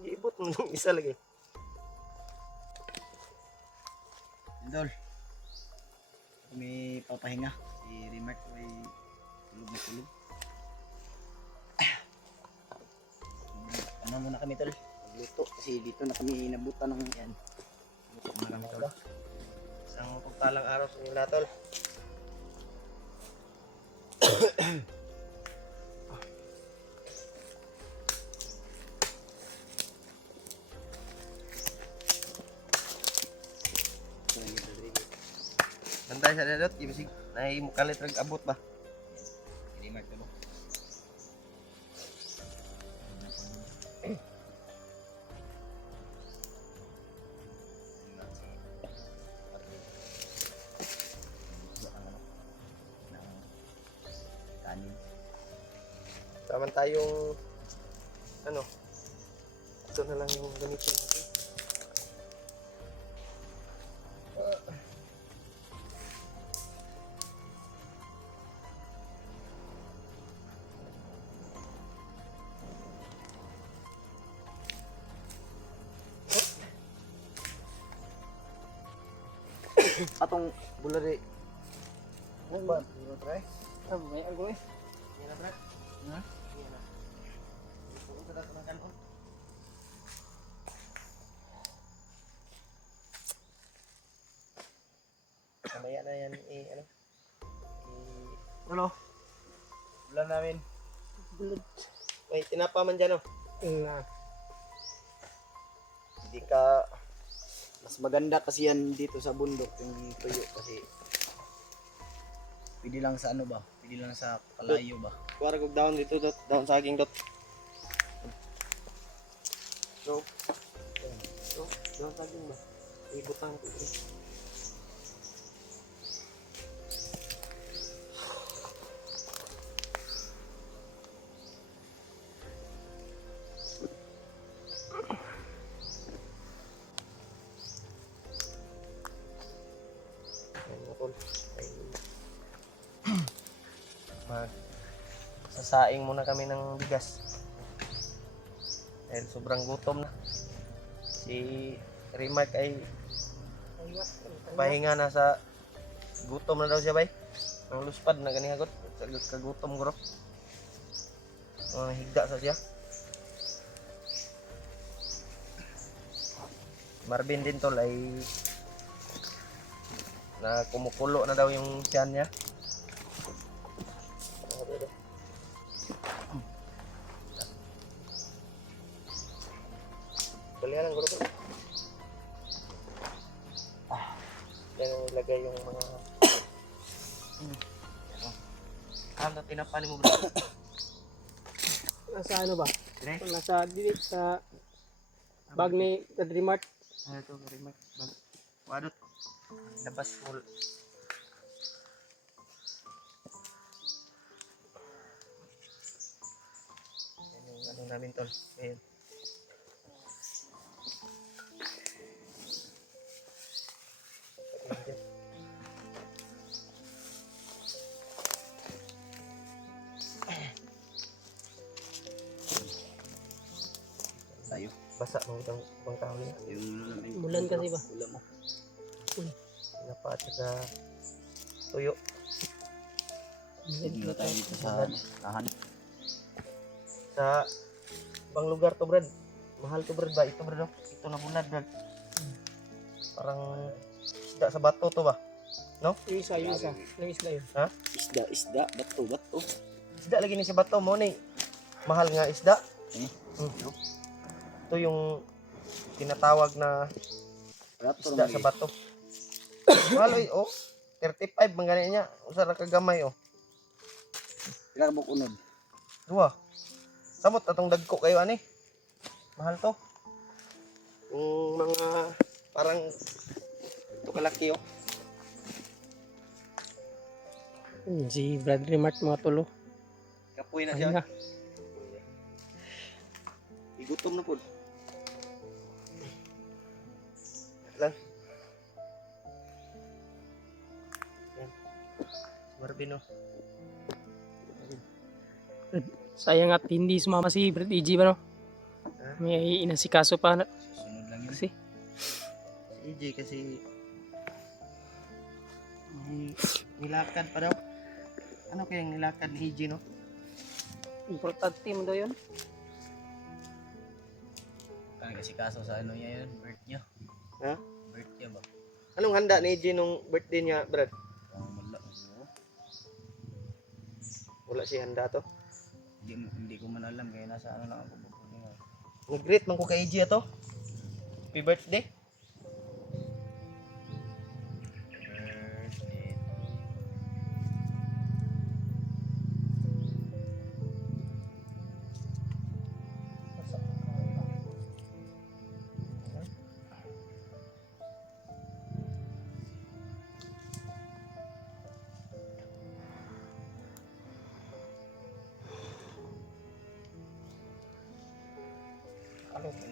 Iibot mo ng isa lagi. Idol. Kami papahinga. Si Remark ay tulog na tulog. Ano muna kami tol? Magluto kasi dito na kami nabutan ng yan. Luto muna kami tol. Isang pagpalang araw sa inyo lahat, tol. Bantay sa dadot, ibig nahi mo kalit rag abot ba? Si Remark tol. Kanin. Taman tayong ano? Ito na lang yung gamitin natin. Atong Bulari. ano ba? Duro try. May algo eh. Yan na, Brad. Ha? Yan na. Ito sa dato ng kanon. Mamaya na yan ano? Ano? Ulan namin. Bulad. May tinapa man dyan, oh. Na. Hindi ka mas maganda kasi yan dito sa bundok yung tuyo kasi pwede lang sa ano ba? Pwede lang sa kalayo ba? Kuwara kog down dito, dot. Down saging, dot. So, down saging ba? Ibutan ko. Sasaing muna kami ng bigas dahil sobrang gutom na. Si Remark ay pahinga na sa gutom na daw siya, bay. Ang luspad na ganihagot kagutom guro. Higda sa siya. Marvin din tol ay na kumukulo na daw yung tiyan niya. Balihan ang grupo. Yan ang ilagay yung mga ano tinapan mo bro? Nasa ano ba? Dire? Nasa dili sa bag ni Kadrimart. Ano to, Remark? Wadot. Labas mo. Yan yung ano namin tol. Ayan. Tayo. Basa mo itong bang tao niya. Yung namin. Mulan kasi ba? Ulam mo. Napat sa tuyo. Hindi na tayo dito sa lahan. Sa bang lugar to, Brad? Mahal to, Brad ba? Ito, Brad, oh. Ito na bunad, Brad. Parang isda sa bato to ba? Yung isa. Yung isla yun. Ha? Isda, bato. Isda lagi ni sa bato mo ni. Mahal nga isda. Eh, Ito yung tinatawag na rato isda sa bato. Mahal eh, oh. 35 man ganyan niya. Usa ra ka gamay, oh. Pila mo kunod. Duwa. Samot atong dagko kayo ani. Mahal to. Yung mga parang ito kalaki, oh. Si Brad Remart mga tulo. Kapoy na siya. Pahinga. Igutom na po. Lang. Yan. Marvin, oh. Sayang at hindi sumama si Brad EG ba no? May inasikaso pa na. Susunod lang yun. Kasi, Si EJ kasi nilakad pa daw. Ano kayang nilakad ni EJ, no? importante mo daw yun. Kaya kasi kaso sa ano niya yun, birth niya. Ha? Birth niya ba? Anong handa ni EJ nung birthday niya, Brad? Wala. Wala siya handa to. Hindi ko man alam kaya nasa ano lang ako pupunin. Nag-greet man ko kay EJ to. Happy birthday. Birthday.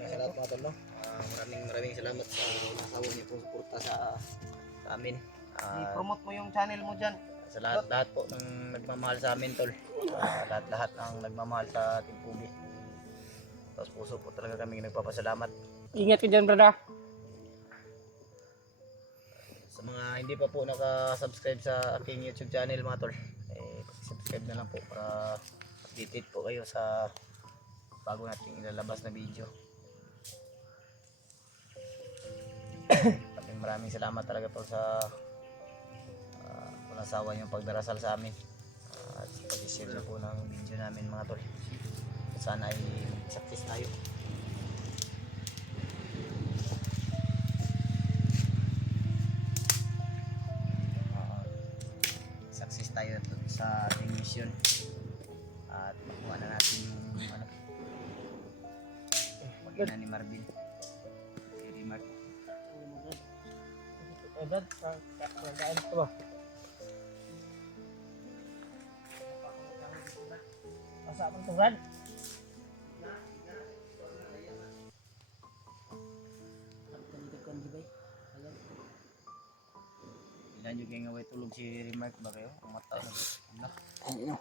Sa lahat mga tol, no? Maraming salamat sa nasawa niyo pong suporta sa amin. I-promote mo yung channel mo dyan. Sa lahat po ng nagmamahal sa amin, tol. Lahat ng nagmamahal sa Team Pugi. Tapos puso po talaga kami nagpapasalamat. Ingat ka dyan, brada. Sa mga hindi pa po naka-subscribe sa aking YouTube channel, mga tol, subscribe na lang po para updated po kayo sa bago nating ilalabas na video. Maraming salamat talaga po sa walang sawa niyong pagdarasal sa amin at sa pag-share na po ng video namin, mga tol. Sana ay success tayo. Success tayo sa ating mission at makuha na natin yung pag-ina ni Marvin, kay Remark. Brad, kakain ito ba? Masa pa ito, Brad? Ilan yung kaya nga tulog si Remark ba kayo? Ang mata na. Ano?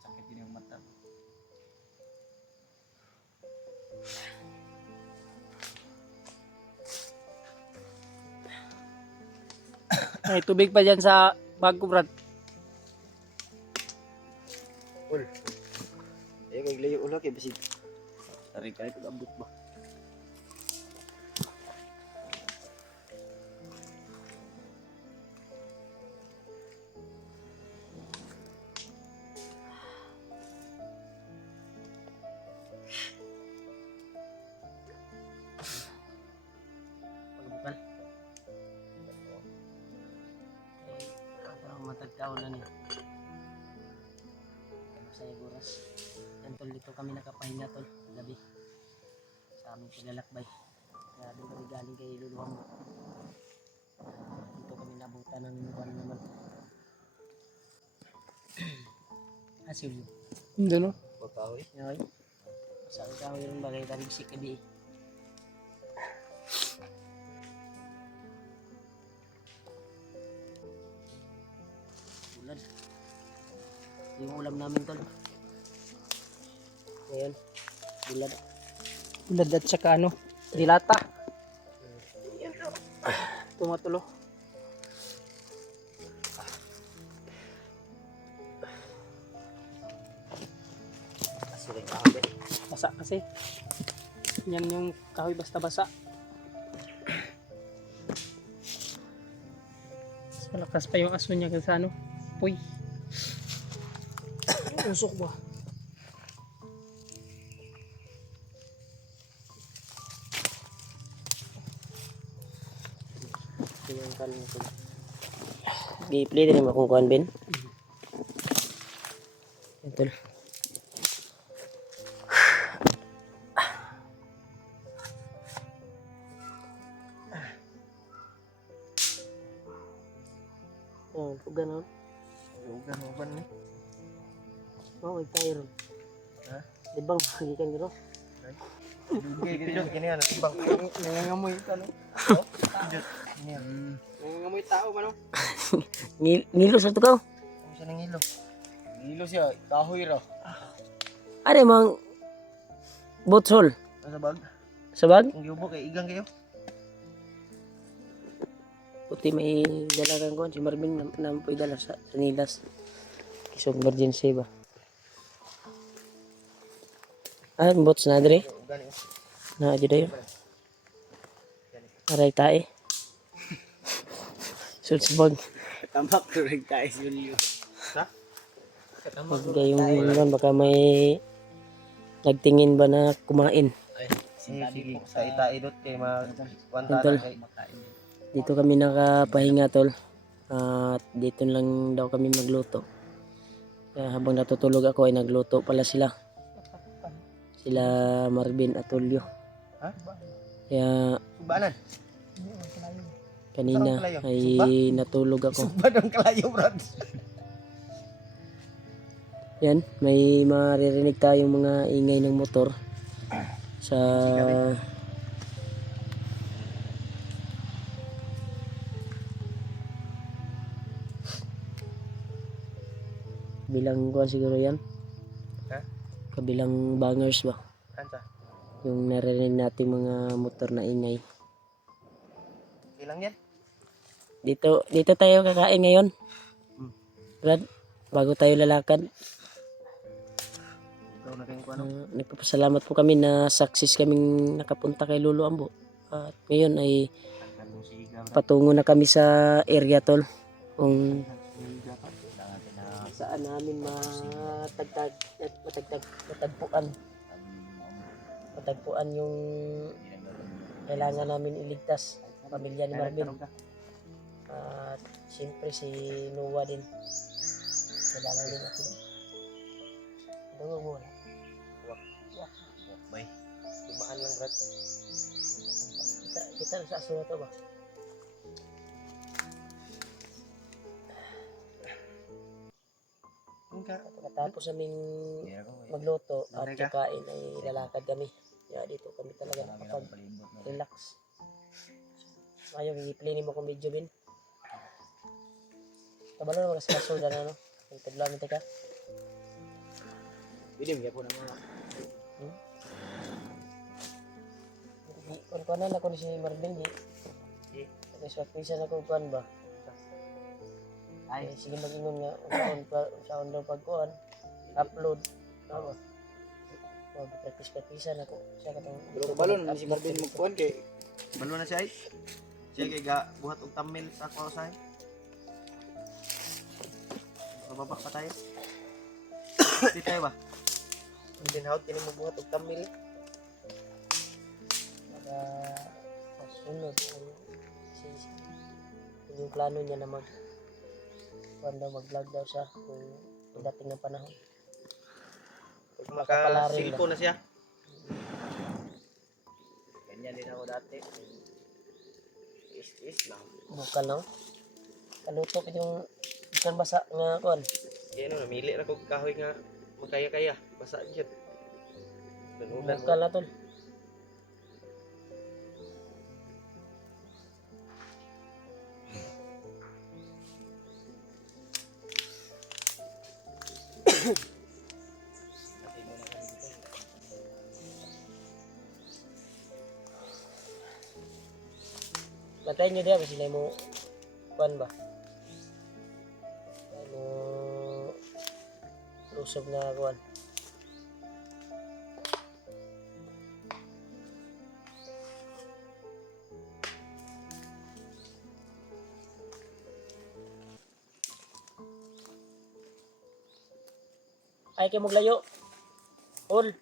Sakit din yung mata. May tubig pa dyan sa bag ko, Brad. Ul. Ayaw kay layo ulo kay basig. Tarik-tarik abot ba? Pagbukan. Parang matagkaw na niya. Sa Iguras. Yan tol, dito kami nakapahinga tol. Gabi. Sa aming paglalakbay. Grabe kami galing kay Luluwang. Dito kami nabutan ng buwan naman. Asil. Hindi no? Pagkahoy. Okay. Sa ikaw yung bagay tarig si Kadi. Ulan. Yung ulam namin tol. Ayan. Bulad. Bulad at saka ano, dilata. Tumatulo. Asuling kahoy. Basa kasi. Yan yung kahoy basta basa. Mas malakas pa yung aso niya kaysa ano. Puy. Usok ba? Yung kanin ko. Di-play din mo kung kuhan, Ben. Ito. Oh, ganun. Ugan ni. Oh, may tayo ron. Ha? Di bang magikan gano'n? Pidot gini ano, tibang. Nangangamoy ka no? Pidot. Gini ano. Nangangamoy tao ba no? Ngilo sa tukaw. Ano siya ng ngilo? Nilo siya, kahoy ra. Ano mang botsol? Nasa bag. Sa bag? Kung giubo kay igang kayo. Puti may dalagang kuhan. Si Marvin naman po dala sa Nilas. Kisog emergency ba? Ah, bots na dre. Gani. Na aja dayo. Aray tae. Sulsbag. Tambak rin tayo Julio. Ha? Huwag kayong iwan. Baka may nagtingin ba na kumain. Ay, Sige, sintabi sige. po Sa itaidot kay Tol. tanan kay. makain. Dito kami nakapahinga tol. At dito lang daw kami magluto. Kaya habang natutulog ako ay nagluto pala sila. Sila Marvin at Tulio. Ha? Kaya Subanan. kanina Sarang kalayo. ay natulog ako. Subad ang kalayo, brad. Yan, may maririnig tayong mga ingay ng motor sa bilang kuan siguro yan. Ha? Kabilang bangers ba? Kansa. Yung naririnig natin mga motor na ingay. Ilang yan? Dito tayo kakain ngayon. Hmm. Brad, bago tayo lalakad. Ikaw na kayong kuano. Nagpapasalamat po kami na success kaming nakapunta kay Lolo Ambo. At ngayon ay patungo na kami sa area tol. Kung saan namin matagpuan yung kailangan namin iligtas pamilya ni Marvin. At siyempre si Noah din kailangan din natin. Dungo mo wala. Bay. Dumaan lang, brad. Kita sa aso na to ba? Pagkatapos naming magluto at kakain ay lalakad kami. Kaya dito kami talaga nakapag-relax. Ayaw, i-play mo kung video bin. Kabalo na mga sa na ano? Tagla mo teka. Pwede mo po na mga. Kung kanan ako ni si Marvin di. Nag-swapisa na kung kuhan ba? Ay, sige mag-ingon nga saan daw pagkuhan. Upload. Ano ba? Practice na ako. Siya katong Pero balon si Marvin magkuhan kay Balo na siya, siya kay ga buhat og thumbnail sa ako sa. Bababa pa tayo. Di tayo ba? Din out kini mo buhat og thumbnail. para sa sunod yung plano niya na mag-vlog daw siya kung dating ng panahon. Maka-cellphone na siya. ganyan din ako dati. Is lang. Bukal lang. Kaluto yung bukan basa nga kuan. Yan no, namili ra ko kahoy nga magkaya-kaya. Basa gyud. Danugan. Bukal na tol. Bantayin nyo diya ba sila mo kuan ba? Mo lusob na kuan. Ay kayo maglayo. Ol.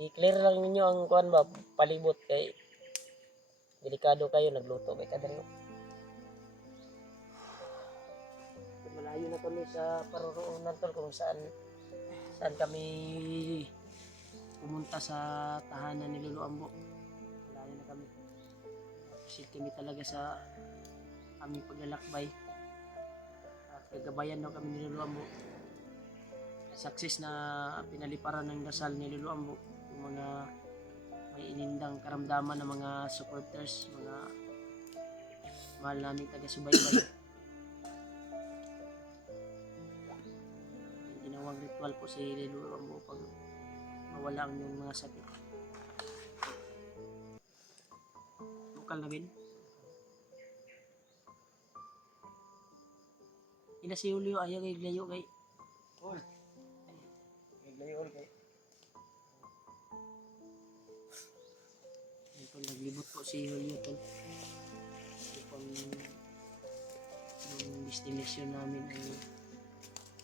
I-clear lang ninyo ang kuan ba, palibot kay delikado kayo nagluto kay kadalo. Malayo na kami sa paroroonan tol kung saan kami pumunta sa tahanan ni Lolo Ambo. Malayo na kami. Appreciate kami talaga sa aming paglalakbay. At gagabayan daw kami ni Lolo Ambo. Success na pinaliparan ng dasal ni Lolo Ambo. Yung mga may inindang karamdaman ng mga supporters, mga mahal naming taga-subaybay. bakal po si Lolo Ambo pag mawala ang yung mga sakit. Bukal na bin. Ina si Julio ayaw kay layo kay. Ol. Naglayo kay. Ito naglibot po si Julio tol. Kung yung destination namin ay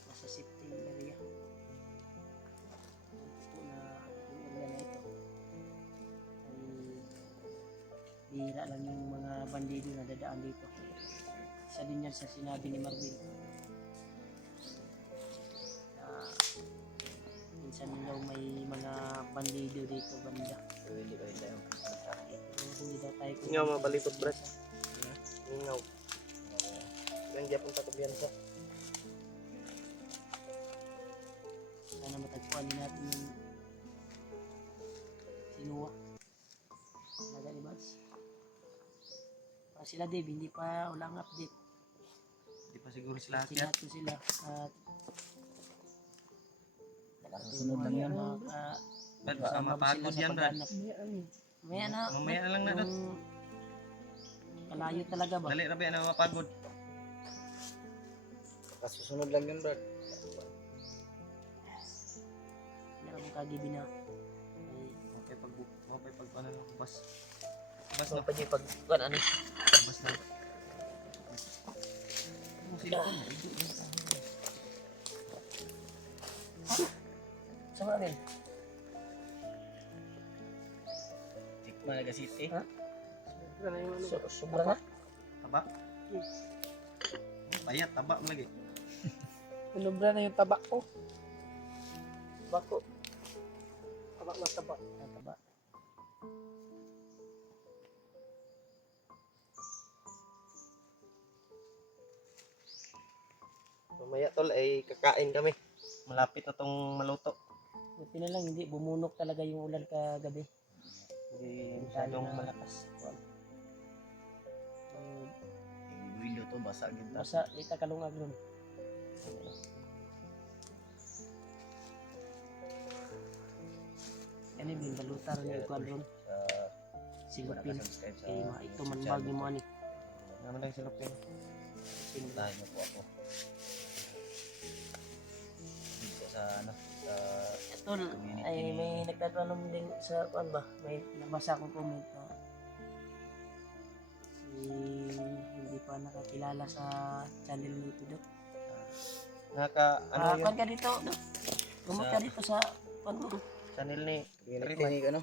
nasa safety area. Ito po na yung area na ito ay bihira lang yung mga bandido na dadaan dito. Isa din yan sa sinabi ni Marvin. Minsan daw may mga bandido dito banda. Hindi ba yun? Hindi daw tayo Ngaw mabalipot brad. Ngaw. Yang Japon ta kumpiyansa. Sana matagpuan din natin yung sinuwa. Naga ni Bats. Para sila Dave, hindi pa walang update. Di pa siguro sila akyat. Sinat ko sila at Sunod lang yan. Brad, baka mapagod yan brad. Mamaya na. Mamaya na lang na brad. Yung kalayo talaga ba? Dali rabi na mapagod. Kasusunod lang yun, Brad. Meron mong kagibi na. Okay pag ano bas. Bas So, na pwede pag ano? bas na. Sama rin. Malaga City. Ha? Sobra na? Taba. Bayat taba mo lagi. Sobra na yung tabak ko. Bako. Tabak na tabak. Taba. Mamaya tol ay kakain kami. Malapit na tong maluto. Buti na lang hindi bumunok talaga yung ulan kagabi. Hindi masyadong malakas. Window to, basa yun. Basta kita kalungag ron. Ano yung balutar niyo ikuan ron? Silupin. Subscribe sa Kaya ito man bag ni mo ani. Naman lang silupin. Tahan niyo po ako. Dito sa ano, sa Tol, ay may nagtatanong din sa kuan ba? May nabasa akong comment no. Hindi pa nakakilala sa channel nito Dok. Naka ano Ah, yun? kuan ka dito Dok. Kumot ka dito sa kuan mo. Channel ni community, ano?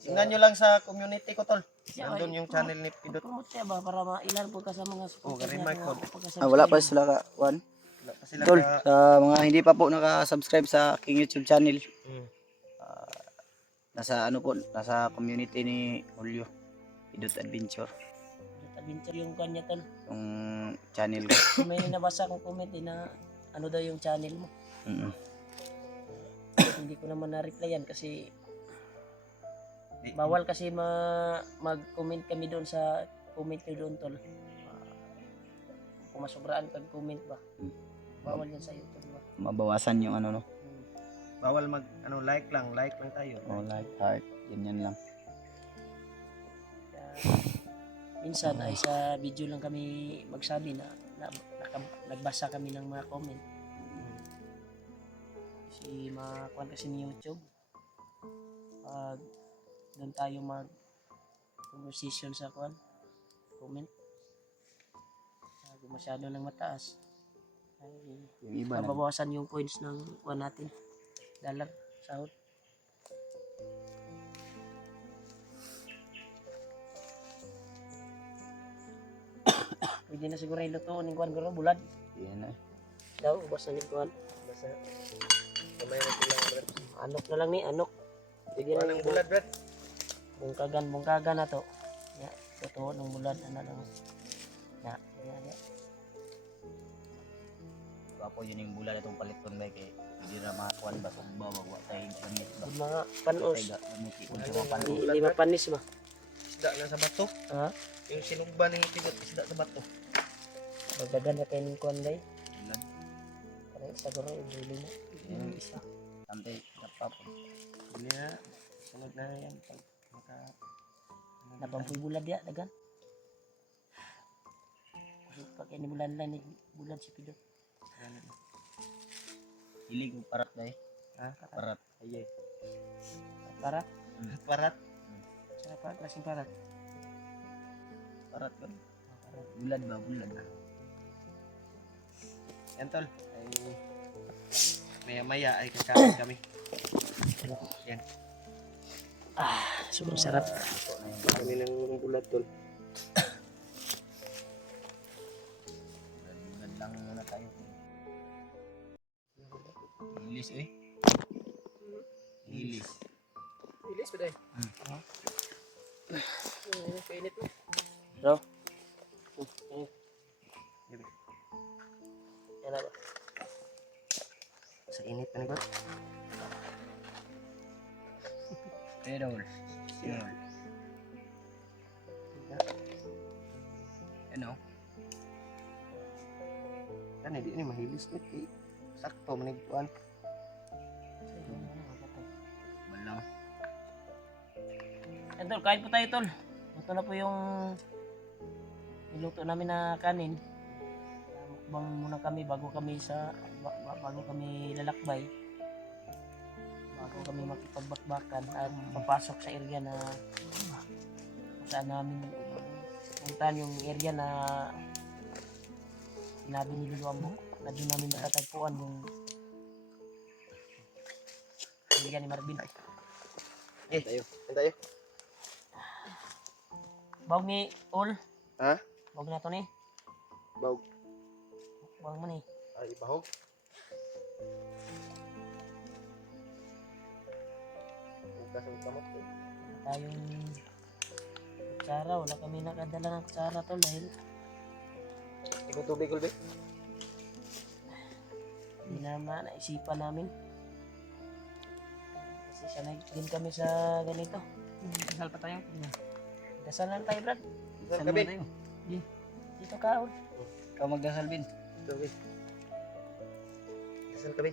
Tingnan nyo lang sa community ko tol. Siya, Nandun ay, yung channel ni Pidot. Kumot siya ba para mailan po ka sa mga garing mic code. Wala pa sila ka, Juan. Wala pa sila Tol, sa... sa mga hindi pa po naka-subscribe sa aking YouTube channel. Nasa ano po, nasa community ni Julio. Pidot Adventure. Adventure yung kuan niya Tol. Yung channel ko. May nabasa akong comment din na ano daw yung channel mo. Hindi ko naman na-replyan kasi bawal kasi mag-comment kami doon sa comment nyo doon Tol. Kung masobraan pag-comment ba. Bawal yan sa YouTube ba. Mabawasan yung ano no. Bawal mag ano like lang tayo. Oh, like, heart, ganyan lang. Minsan ay sa video lang kami magsabi na nagbasa kami ng mga comment. Kasi makakuan kasi ni YouTube. Pag doon tayo mag conversation sa kuan comment. Kung masyado nang mataas ay Yung iba na. mababawasan yung points ng kuan natin. Dollar, sahod. Pwede na siguro iluto ng kuan guro bulad. Yan na. Daw basta ni kuan. Basta kamay na sila brad. Anok na lang ni anok. Sige Kuha na ng bulad brad. bungkagan na to. Ya, totoo ng bulad ana lang. Ya. Apo yun yung bulan itong paliton ba kay hindi na makakuan ba kung bawa tayong gamit ba. Yung mga panos. Tayo gamit kung sa paano. Hindi mapanis ba? Isda na sa bato. Ha? Yung sinugba ng Pidot isda sa bato. Magdagan na kayo ng kuan day. Para isa ko rin, ibili mo. Yung isa. Sampai dapat po. Bili na. Sunod na yan. Pag maka... Napampuy bulad ya, dagan. Kasi pag ini bulan lang, bulan si Pido. Hilig ko parat dahil. Ha? Parat. Ayay. Parat. Parat. Sa parat, klaseng parat. Parat ko. Bulad ba? Bulad na. Yan tol. Ay... Maya-maya ay kakain kami. Yan. Sobrang sarap. Kami ng bulat tol. Bulad lang muna tayo. Ilis eh. Ilis. Ilis ba dahil? Kainit mo. Bro. Yan na ba? Sa init pa ni ba? Perol. Perol. Ano? Kan hindi ini mahilis nit eh. Sakto manigpuan. Walang. Yan tol, kain po tayo tol. Ito na po yung niluto namin na kanin. Mukbang muna kami bago kami bago kami lalakbay. Bago kami makipagbakbakan at papasok sa area na kung saan namin puntahan yung area na sinabi ni Lolo Ambo na doon namin natatagpuan yung area ni Marvin. Tayo. Tayo. Bawag ni Ol. Ha? Bawag na to ni. Bawg. Bawag mo ni. Ay bahog. Kasang kamot eh. Tayong kutsara. Wala kami nakadala ng kutsara tol dahil Ikong tubig ulbe. hindi naman naisipan namin. Kasi sanay din kami sa ganito. Dasal pa tayo. Dasal lang tayo, Brad. Saan gabi? Dito ka, Ol. Ikaw magdasal, Bin. Gabi. Saan gabi?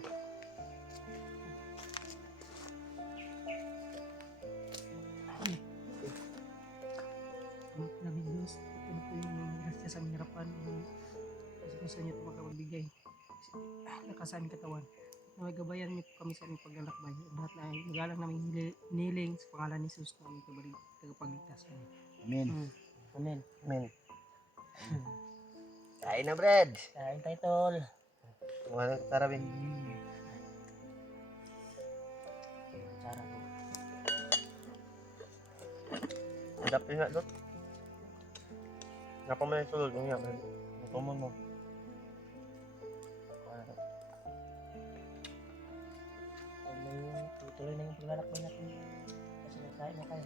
Namin Diyos, ito po yung grasya sa hirapan. Kasi kung sa inyo ito makapagbigay. Lakas sa aming katawan. Nagabayan niyo po kami sa aming paglalakbay. Ang lahat na magalang namin hiniling sa pangalan ni Jesus na aming tagapagligtas. Amen. Amen. Amen. Kain na, Brad. Kain tayo, tol. Mga tarabin. Kutsara po. Hadap rin na doon. Napamay yung sulod. Nga, Brad. Napamay mo. Tuloy na yung paglalakbay natin. Kasi nagkain na kayo.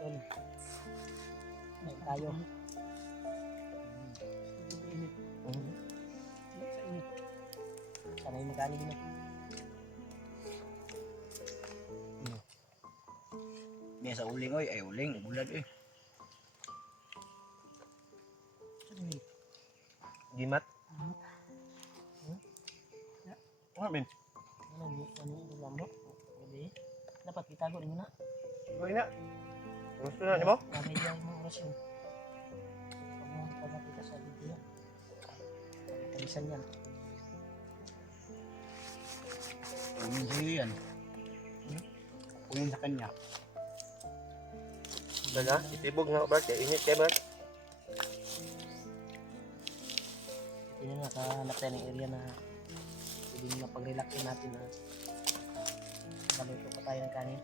Tol. Kain tayo. Sana yung magkanin na. May sa uling, oy. Ay, uling. Bulad, eh. Gimat. Ano, Ben? Ano yung lambok? Gabi. Dapat itago rin mo na. Gawin na. Gusto na, di mo? Mamay diyan mo orasyon. Pag nakita sa video. Pagkalisan yan. Uling sa'yo yan. Uling sa kanya. Dala, itibog nga, Brad. Kaya init kayo, Brad. Hindi na nakahanap tayo ng area na pwede na pag-relaxin natin na maluto pa tayo ng kanin.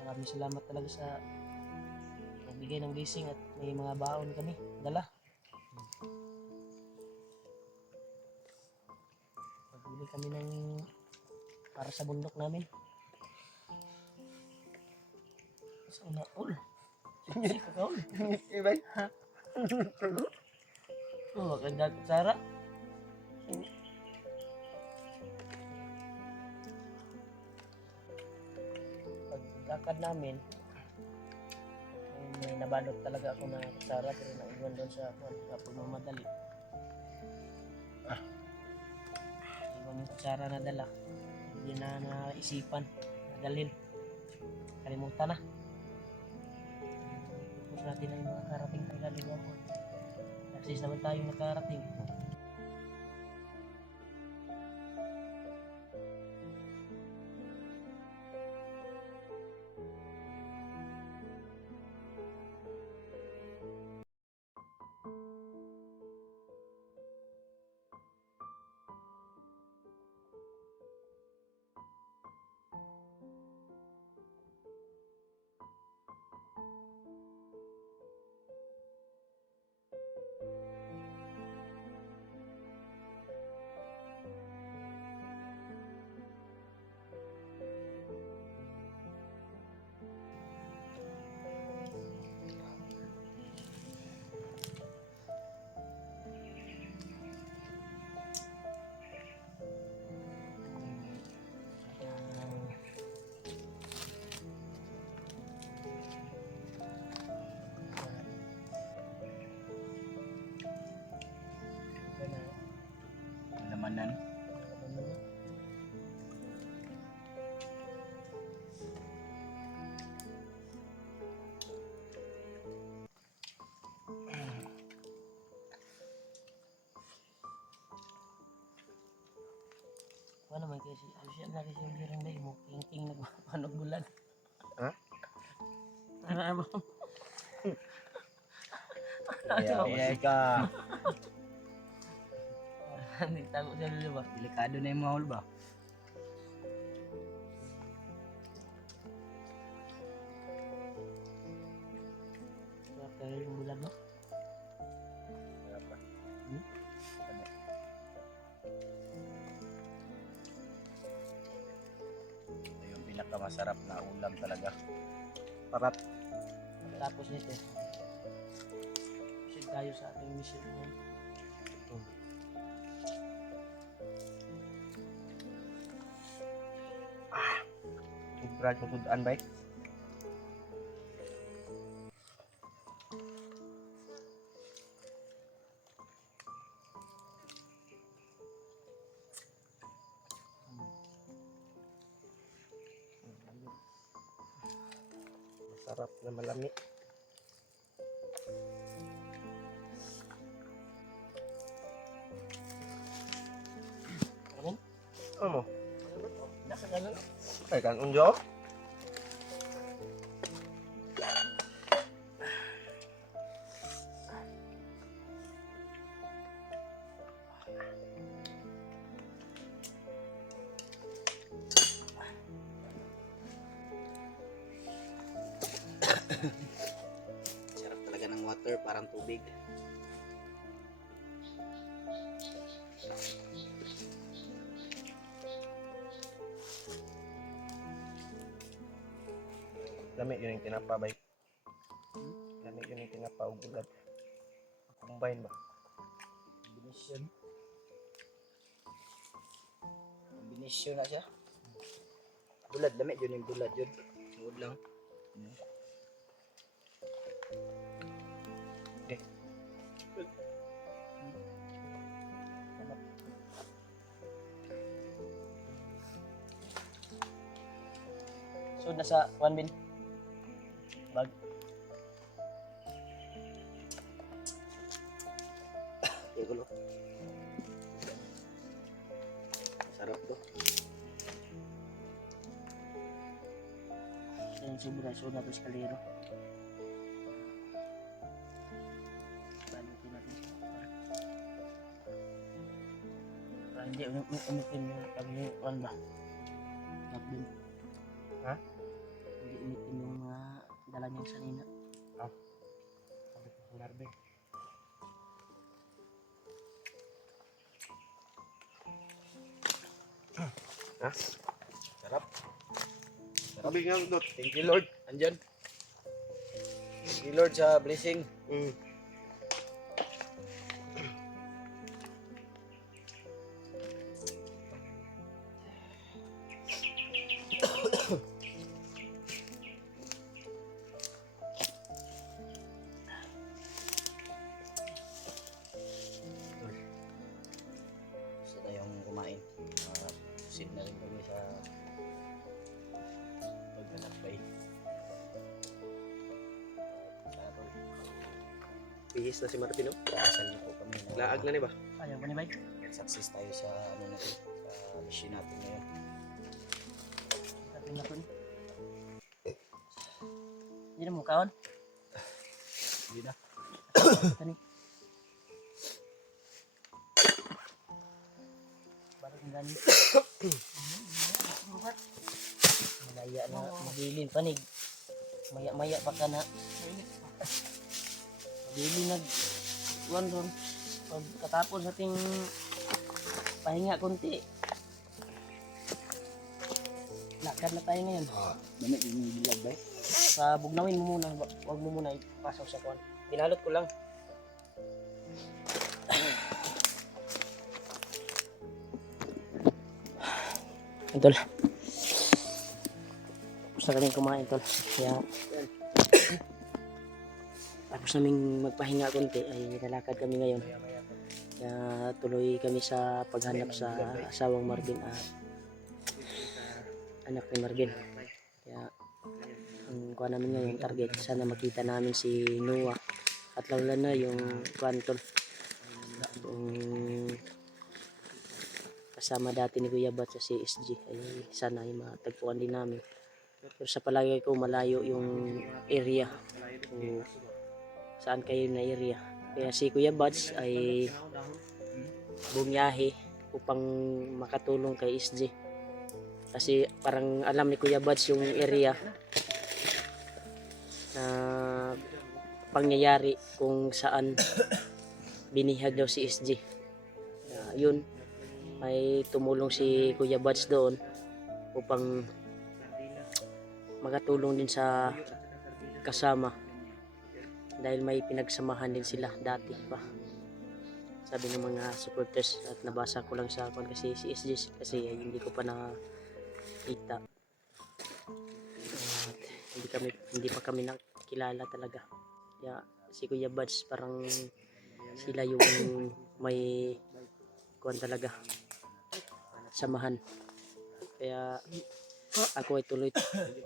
Maraming salamat talaga sa nagbigay ng blessing at may mga baon kami dala. Pagbili kami ng para sa bundok namin. Sana all. Sige ka all. Ibay. Oh, kagdag Sara. Paglakad namin, may nabalot talaga ako na kutsara pero naiwan doon sa pagmamadali. Iwan yung kutsara na dala. Hindi na naisipan na dalhin. Kalimutan na. Tapos natin ang mga karating talaga liwang po. Naksis naman tayo nakarating. Lamanan. Ano naman kasi, siya na kasi yung lirinday mo, king nagpapanog bulan. Ha? Ano? Iya ka. Hindi tago sa lulu ba? Delikado na yung mahol ba? Sarap tayo yung bulan mo. Ito yung pinakamasarap na ulam talaga. Parat. Tapos nito, proceed tayo sa ating mission ngayon. Brad ko tudaan ba? Masarap na malami. Ano? Ano? Nasa ganun? Ay kan unjo. Sarap talaga ng water, parang tubig. Lami yun yung tinapa bay. Lami yun yung tinapa ug bulad. Combine ba? Combination. Combination na siya. Bulad, dami yun yung bulad yun. Sungod lang. Okay. So, nasa 1 bin. Bag. Okay, gulo. Sarap to. Yan yung sobra. So, na ito eskalero. Balitin natin siya. Para hindi umitin yung pag-1 ba? Back bin. Ha? Hindi umitin yung mga dala niyang sanina. Sabi ko sa Narbe. Ha? Sarap. Sabi nga dot. Thank you Lord. Andyan. Thank you Lord sa blessing. proceed na rin kami sa paglalakbay. Bihis na si Marvin, no? Kaasal niyo po kami. Laag na ni ba? Ayaw ba ni Bay? Success tayo sa ano natin, sa mission natin ngayon. Sabi na ko ni. Hindi na mo kaon. Hindi na. Tani. Balik ng gani. Malaya na magilin panig. Maya-maya pa ka na. Magilin nag kuan ron. Pagkatapos ating pahinga konti. Lakad na tayo ngayon. Dami yung bilag ba? Sa bugnawin mo muna, wag mo muna ipasok sa kuan. Binalot ko lang. Idol. Gusto kaming kumain, tol. Kaya tapos naming magpahinga konti ay lalakad kami ngayon. Kaya tuloy kami sa paghanap sa asawang Marvin at anak ni Marvin. Kaya ang kuha namin ngayon, target, sana makita namin si Noah at lalo na yung Quantum, yung kasama dati ni Kuya Bat sa CSG, ay sana ay matagpuan din namin. Pero sa palagay ko malayo yung area kung saan kayo na area, kaya si Kuya Bats ay bumiyahe upang makatulong kay SG kasi parang alam ni Kuya Bats yung area na pangyayari kung saan binihag daw si SG. Yun ay tumulong si Kuya Bats doon upang makatulong din sa kasama dahil may pinagsamahan din sila dati pa, sabi ng mga supporters, at nabasa ko lang sa akin kasi si SG kasi hindi ko pa nakita at hindi pa kami nakilala talaga. Kaya si Kuya Buds parang sila yung may kuwan talaga, samahan. Kaya ako ay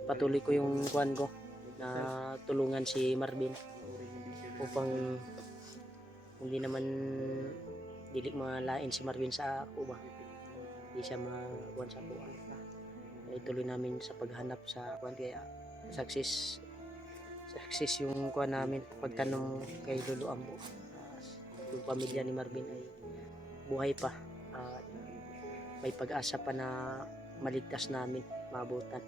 patuloy ko yung kuwan ko na tulungan si Marvin upang hindi naman dili malain si Marvin sa ako ba, hindi siya makuwan sa ako. Kaya ituloy namin sa paghanap sa kuwan, kaya success yung kuwan namin pagtanong kay Lolo Ambo. Yung pamilya ni Marvin ay buhay pa at may pag-asa pa na maligtas namin, maabutan.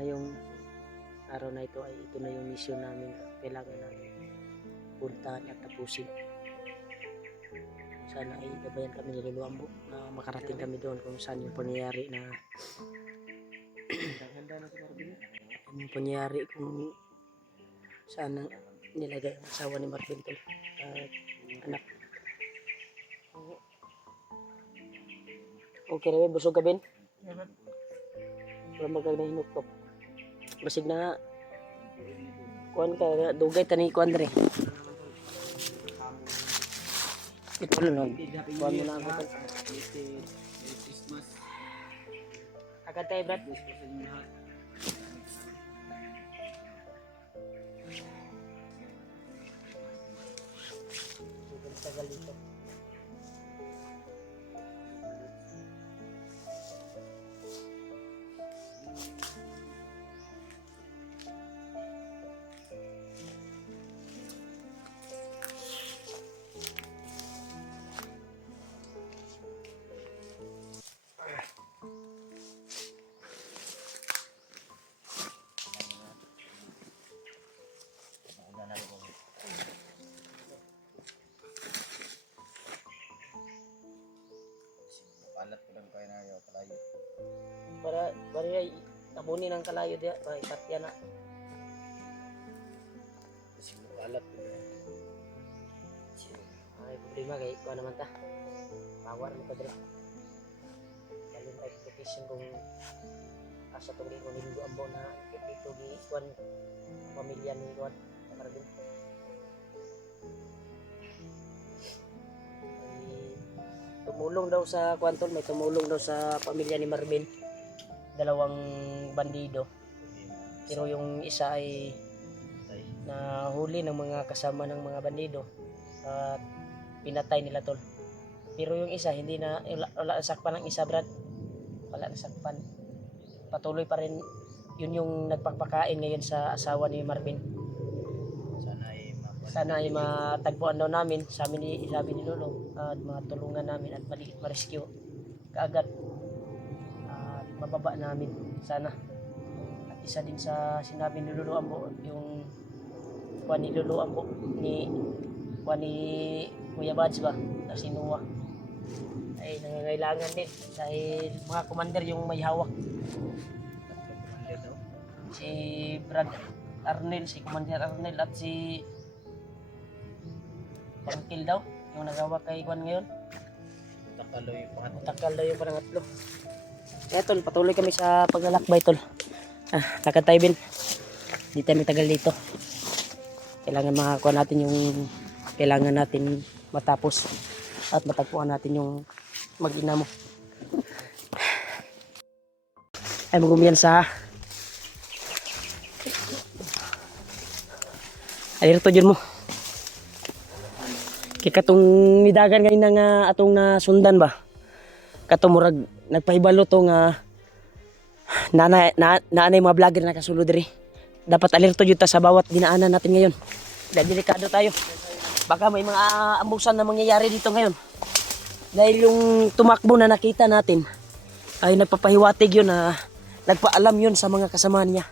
Ngayong araw na ito ay ito na yung mission namin, kailangan namin puntahan at tapusin. Sana ay gabayan kami ni Lolo Ambo na makarating kami doon kung saan yung pangyayari na yung pangyayari kung saan nilagay ang asawa ni Marvin at anak. Okay na ba? Busog ka, Ben? Wala magkag na hinuktok. Basig na kuhan ka, dugay tani kuhan rin. Ito lang, kuhan mo na ako. Agad tayo, Brad. Tagal dito. Palat ko lang kayo na yung kalayo. Para ay tabunin ang kalayo diya, para ikatya na. Kasi palat ko lang. Ay problema kay kuha naman ta. Power mo pa dira. Kalin tayo petition kung asa tong di ko Lolo Ambo na dito gi kuan pamilya ni kuan Marvin. Ay tumulong daw sa kwantol, may tumulong daw sa pamilya ni Marvin. Dalawang bandido. Pero yung isa ay nahuli ng mga kasama ng mga bandido at pinatay nila tol. Pero yung isa hindi na wala nasakpan ng isa brad. Wala nasakpan. Patuloy pa rin yun yung nagpapakain ngayon sa asawa ni Marvin. Sana ay matagpuan daw namin sabi ni Lolo at matulungan namin at ma-rescue kaagad at mababa namin sana. At isa din sa sinabi ni Lolo Ambo yung kuha ni Lolo Ambo ni Kuya Bads ba na si Noah ay nangangailangan din dahil mga commander yung may hawak. Si Brad Arnel, si Commander Arnel at si Pangkil daw, yung nagawa kay Juan ngayon. Takal daw yung pangatlo. Kaya tol, patuloy kami sa paglalakbay tol. Lakad tayo bin. Hindi tayo matagal dito. Kailangan makakuha natin yung kailangan natin matapos at matagpuan natin yung mag-ina mo. Ay magumiyan sa ayerto dyan mo. Kaya katong nidagan ganina nga atong nasundan ba? Katong murag nagpahibalo to nga naanay mga vlogger na kasulod diri. Dapat alerto jud ta sa bawat dinaanan natin ngayon. Dahil delikado tayo. Baka may mga ambusan na mangyayari dito ngayon. Dahil yung tumakbo na nakita natin ay nagpapahiwatig yun na nagpaalam yun sa mga kasama niya.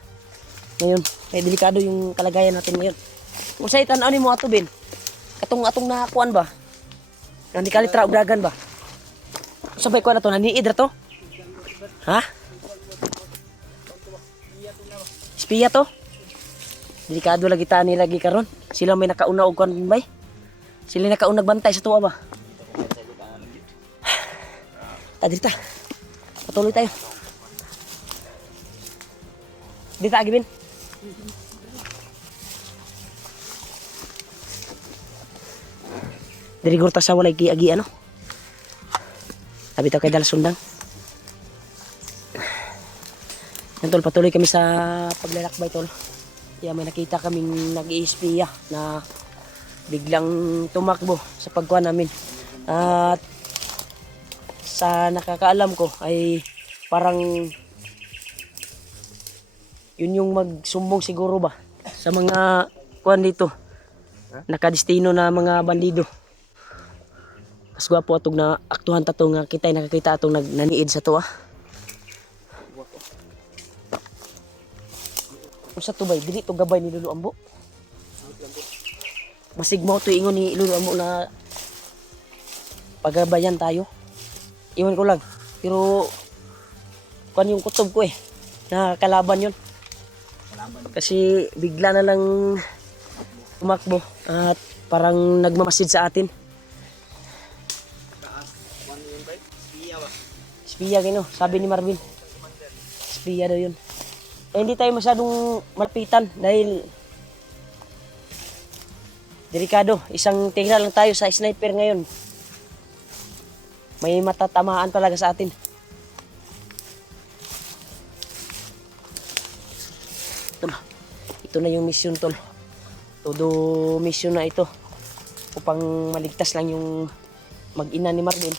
Ngayon, kaya delikado yung kalagayan natin ngayon. Kung sa itan, ano mo ato bin? Atong nakakuan ba? Nandi kalitra og dagan ba? Sabay ko na to, naniid ra to? Ha? Espiya to? Delikado lagi ta ni lagi karon. Sila may nakauna og kuan bay. Sila nakauna nagbantay sa tuwa ba? Dito. Patuloy tayo. Dito agibin. Dari gurta sa walay giagi ano. Tabi tayo kay Dalasundang. Yan tol, patuloy kami sa paglalakbay tol. Kaya may nakita kaming nag-iispiya na biglang tumakbo sa pagkuha namin. At sa nakakaalam ko ay parang yun yung magsumbong siguro ba sa mga kuan dito. Nakadestino na mga bandido. Mas gwapo atong na aktuhan tato nga kitay nakakita atong naniid sa to ah. Usa to bay dili to gabay ni Lolo Ambo. Masigmaw to ingon ni Lolo Ambo na pagabayan tayo. Iwan ko lang. Pero kuan yung kutob ko eh. Nakakalaban yun. Kasi bigla na lang tumakbo at parang nagmamasid sa atin. Espiya gino, sabi ni Marvin. Espiya daw yun. Eh, hindi tayo masyadong malapitan dahil delikado. Isang tingnan lang tayo sa sniper ngayon. May matatamaan talaga sa atin. Ito na yung mission tol. Todo mission na ito upang maligtas lang yung mag-ina ni Marvin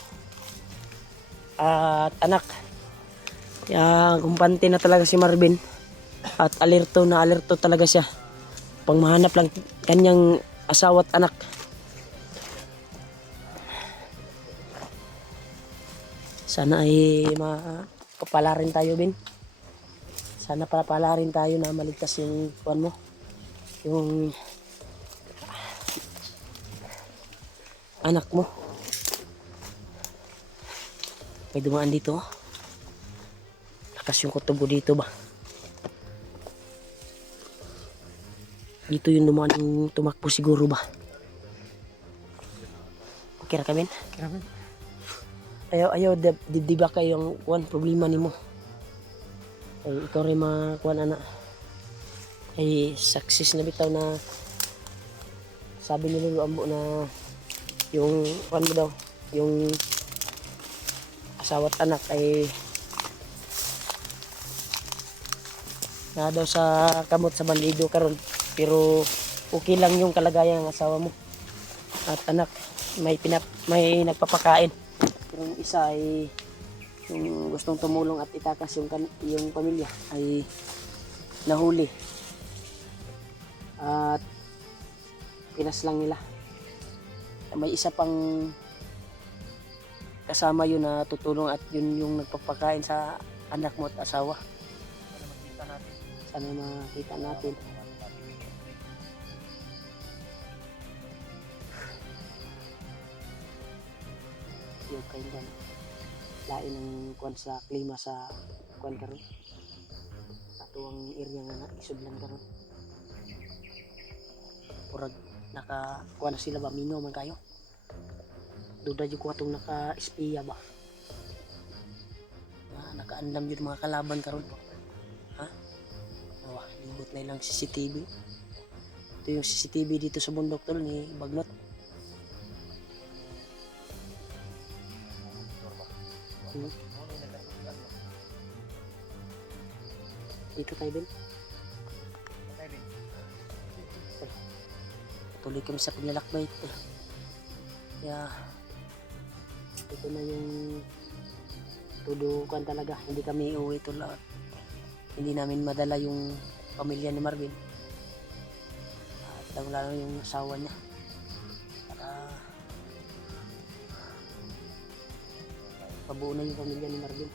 at anak. Kaya kumpante na talaga si Marvin at alerto na alerto talaga siya pang mahanap lang kanyang asawa at anak. Sana ay mapapala rin tayo bin. Sana pala rin tayo na maligtas yung kuwan mo. Yung anak mo. May dumaan dito. Lakas yung kutubo dito ba. Dito yung dumaan yung tumakbo siguro ba. Okay ra kamin? Ayaw di ba kayo yung problema ni mo? Ay ikaw rin makuha na ay success na bitaw na sabi ni Lolo Ambo na yung kuwan mo daw yung asawa at anak ay na daw sa kamot sa bandido karon, pero okay lang yung kalagayan ng asawa mo at anak, may nagpapakain, pero yung isa ay yung gustong tumulong at itakas yung pamilya ay nahuli at pinaslang nila. May isa pang kasama yun na tutulong at yun yung nagpapakain sa anak mo at asawa. Sana makita natin. Yung kain dyan. Lain ng kuwan sa klima sa kuwan karon. Ato ang area nga isudlan karon. Purag nakakuha na sila ba, mingaw man kayo. Duda yung kuha itong naka-espiya ba. Nakaandam yun mga kalaban karon. Ha? Oh, libot na ilang CCTV. Ito yung CCTV dito sa bundok tol ni Bagnot. Dito tayo din. Patuloy kami sa paglalakbay. Kaya ito na yung tudukan talaga. Hindi kami uwi ito lahat. Hindi namin madala yung pamilya ni Marvin. At lalo yung asawa niya. Para pabuo na yung pamilya ni Marvin.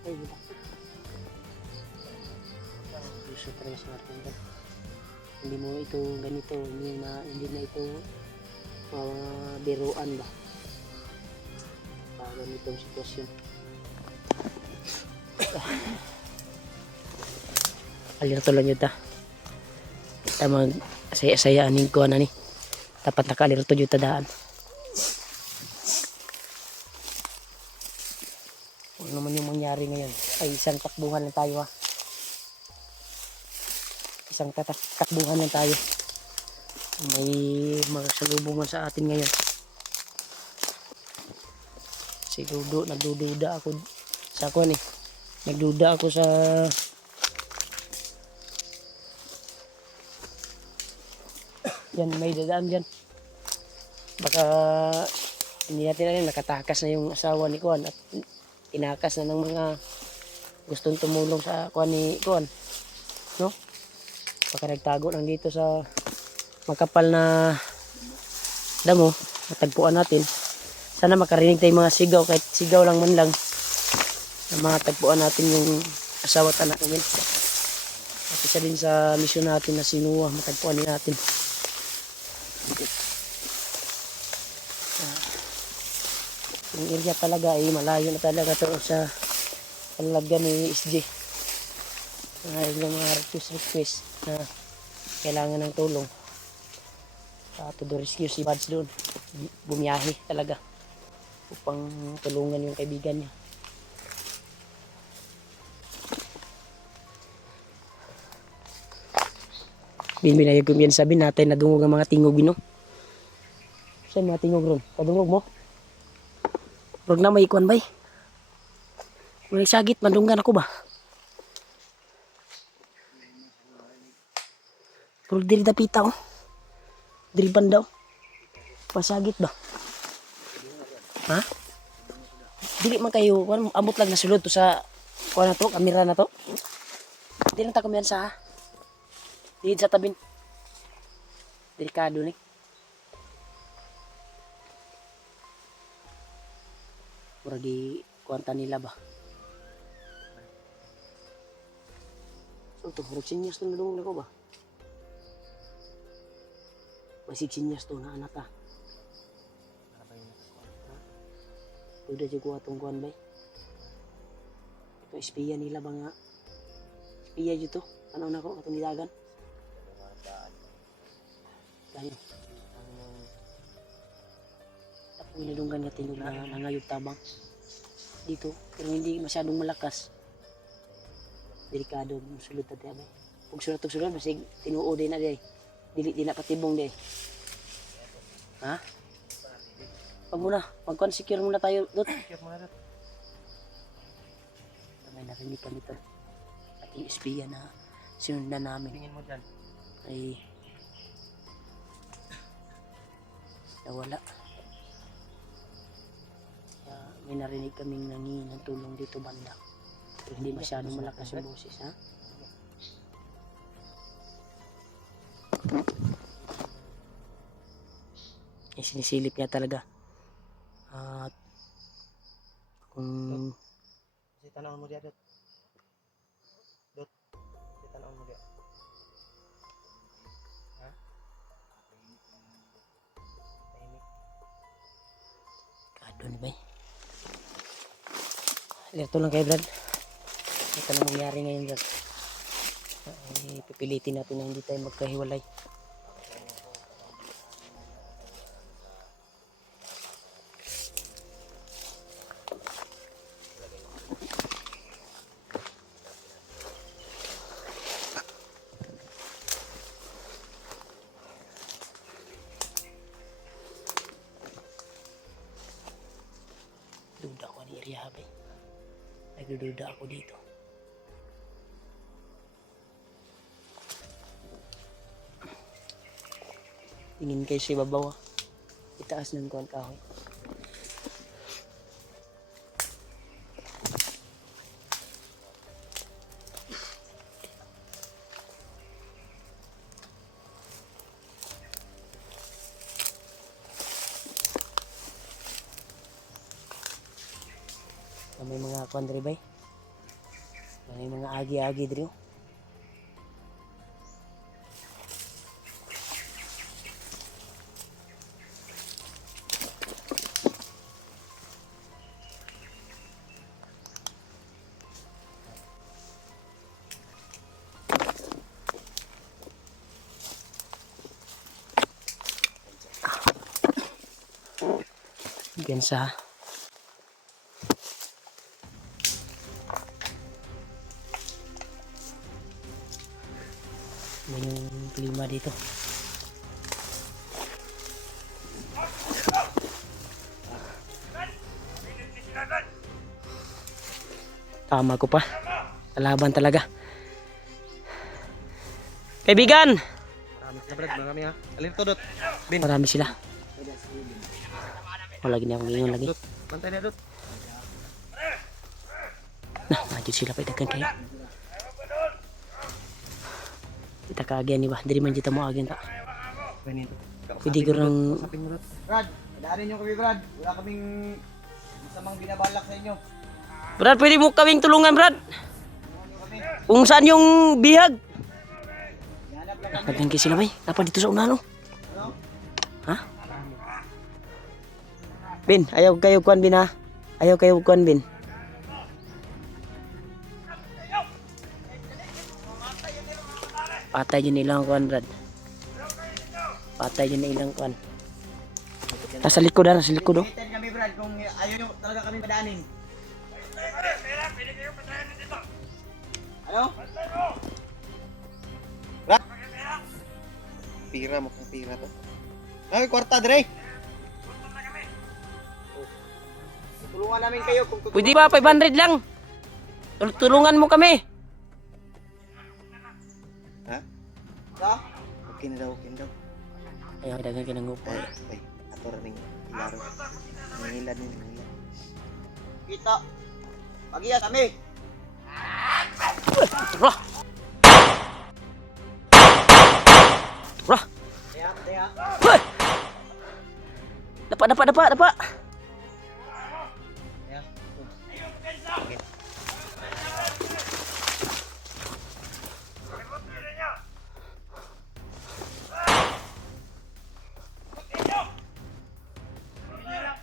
Ay, wala. Gusto talaga si Marvin. Hindi mo ito ganito, hindi na ito biruan ba? Ganitong sitwasyon. Alirto lang yun ta. Kita mag saya-sayaanin ko na ni. Dapat nakalirto yun ta daan. Ano naman yung mangyari ngayon? Ay, isang takbuhan lang tayo ha. Isang takbuhan lang tayo. May magsalubungan sa atin ngayon. Siguro nagdududa ako sa kuan eh. Nagduda ako sa yan, may dadaan dyan. Baka hindi natin alam, nakatakas na yung asawa ni Kuan at tinakas na ng mga gustong tumulong sa Kuan ni Kuan. No? Baka nagtago lang dito sa makapal na damo, matagpuan natin. Sana makarinig tayong mga sigaw, kahit sigaw lang man lang, na mga tagpuan natin yung asawa at anak namin. At isa din sa misyon natin na sinuwa, matagpuan din natin. Yung area talaga ay malayo na talaga to sa palagyan ni SJ. Yung mga request na kailangan ng tulong. To the rescue si Bads doon. Bumiyahe talaga upang tulungan yung kaibigan niya. Binayag ko yan, sabi natin nadungog ang mga tingog no. Saan mga tingog ron? Padungog mo? Huwag na may ikuan bay. May sagit, mandunggan ako ba? Pero dili dapita oh. Dili banda oh. Pasagit ba? Ha? Dili man kayo, ambot lang nasulod to sa kuha na to, kamera na to. Dili lang ta kumyansa ha. Dili sa tabin. Delikado ni. Muragi kuwanta nila ba? Ito, murag sinyas na nadungog na ko ba? Masig sinyas to na anak ka. Udah juga atong kuan bay. Ito espiya nila ba nga? Espiya dito. Ano na ko atong nilagan? Dahil ako inadunggan nga tinog na nangayog tabang dito, pero hindi masyadong malakas. Delikado sulod ta bay. Pag sulod masig tinuod din na day. Dili di na patibong di. Ha? Wag muna. Mag-secure muna tayo, Dot. Secure mo na rin. May narinig kami to. Ating espiya na sinundan namin. Tingin mo dyan. Ay nawala. Kaya may narinig kaming nangingi ng tulong dito banda. Pero hindi masyadong malakas yung boses, ha? Eh, sinisilip niya talaga. At kung Kasi tanawin mo diya, Dot. Dot. Kasi tanawin mo diya. Ha? Tahimik. kado ni bay. Alerto lang kayo, Brad. Ito na mangyari ngayon, Brad. Ay, pipilitin natin na hindi tayo magkahiwalay. Duda ako ni area, bay. Nagdududa ako dito. Tingin kayo sa ibabaw, ah. Itaas ng kuwan kahoy. May mga kuwan diri bay. May mga agi-agi diri. Diyan sa yung klima dito. Tama ko pa. Kalaban talaga. Kaibigan! Marami sila, Brad. Marami, ha. Alerto, Dot. Bin. Marami sila. Wala gini akong ingon lagi. Dot. Bantay na, Dot. Nah, najud sila pa idagan kayo. Kita kaagyan ni ba? Diri man kita mo agyan ta. Ganito. Pwede ko rang Sapin mo, Dot. Brad, daanin nyo kami, Brad. Wala kaming masamang binabalak sa inyo. Brad, pwede mo kaming tulungan, Brad. Kung saan yung bihag? Hanap lang kami. Nagdangki sila bay. Dapat dito sa unalo. Ano? Ha? Bin, ayaw kayo kuan bin ha. Ayaw kayo kuan bin. Patay yun ilang kuan, Brad. Patay yun ilang kuan. Nasa likod ha, nasa likod oh. Hintayin kami, Brad, kung ayaw nyo talaga kami padaanin. Ano? Brad? Pira mo kung pira to. Ay, kwarta, Dre. Tulungan namin kayo kung tutulungan. Pwede ba 500 lang? Tulungan mo kami. Ha? Ha? Okay na daw, okay na daw. Ayaw dagan kinangupay. Ay, ato rin ilaro. Nangilan yun, nangilan. Kita. Pagiya kami. Rah! Rah! Kaya, kaya. Hoy! Dapat. Kaya.